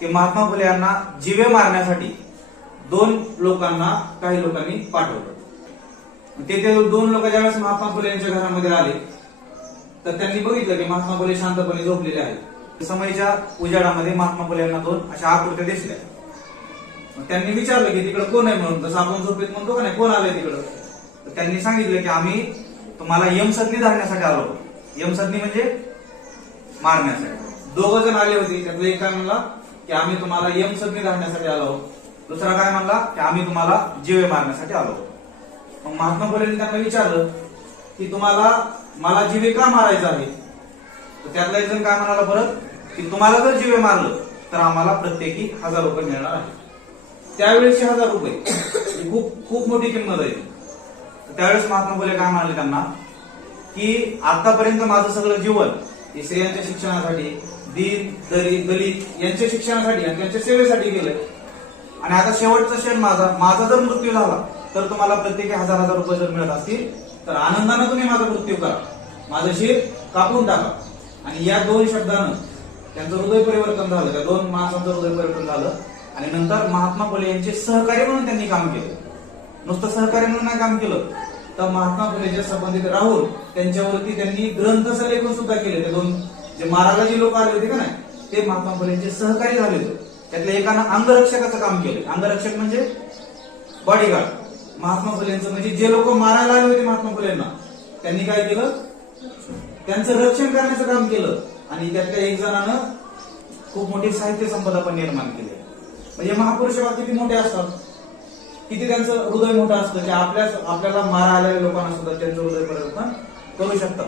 की महात्मा फुले यांना जीवे मारण्यासाठी काही लोकांनी पाठवलं. ते दोन लोक ज्यावेळेस महात्मा फुले यांच्या घरामध्ये आले तर त्यांनी बघितलं की महात्मा फुले शांतपणे झोपलेले आहेत. समयीच्या उजाडामध्ये महात्मा फुले यांना दोन अशा आकृत्या दिसल्या. त्यांनी विचारलं की तिकडे कोण आहे म्हणून, जसं आपण झोपेत म्हणतो का नाही कोण आलंय तिकडं. तर त्यांनी सांगितलं की आम्ही तुम्हाला यमसदनी धरण्यासाठी आलो. यमसदनी म्हणजे मारण्यासाठी. दोघं जण आले होते, त्यातलं एक काय म्हणला की आम्ही तुम्हाला यमसदनी धरण्यासाठी आलो. दुसरा काय म्हणला की आम्ही तुम्हाला जीवे मारण्यासाठी आलो. मग महात्मा फुलेंनी त्यांना विचारलं की तुम्हाला मला जीवे का मारायचं आहे. तर त्यातला एक जण काय म्हणाला परत की तुम्हाला जर जीवे मारलं तर आम्हाला प्रत्येकी 1000 रुपये मिळणार आहे. त्यावेळेसचे 1000 रुपये ही खूप मोठी किंमत आहे. त्यावेळेस महात्मा फुले काय म्हणाले त्यांना की आतापर्यंत माझं सगळं जीवन हे स्त्रियांच्या शिक्षणासाठी, दीन दलित यांच्या शिक्षणासाठी आणि त्यांच्या सेवेसाठी गेलंय. आणि आता शेवटचा क्षण माझा जर मृत्यू झाला तर तुम्हाला प्रत्येकी 1000 रुपये जर मिळत असतील तर आनंदाने तुम्ही माझा मृत्यू करा, माझं शिर कापून टाका. आणि या 2 शब्दानं त्यांचं हृदय परिवर्तन झालं. त्या 2 माणसांचं हृदय परिवर्तन झालं. आणि नंतर महात्मा फुले यांचे सहकारी म्हणून त्यांनी काम केलं. नुसतं सहकारी म्हणून नाही काम केलं तर महात्मा फुलेच्या संबंधित राहून त्यांच्यावरती त्यांनी ग्रंथचं लेखन सुद्धा केले. ते 2 जे मारायला जे लोक आले होते का नाही ते महात्मा फुलेंचे सहकारी झाले होते. त्यातल्या एकानं अंगरक्षकाचं काम केलं. अंगरक्षक म्हणजे बॉडीगार्ड. महात्मा फुलेंचं म्हणजे जे लोक मारायला आले होते महात्मा फुलेंना त्यांनी काय केलं, त्यांचं रक्षण करण्याचं काम केलं. आणि त्यातल्या एक जणानं खूप मोठी साहित्य संपदा पण निर्माण केली. म्हणजे महापुरुष किती मोठे असतात, किती त्यांचं हृदय मोठं असतं की आपल्याला मारा आलेल्या लोकांना सुद्धा त्यांचं हृदय परिवर्तन करू शकतात.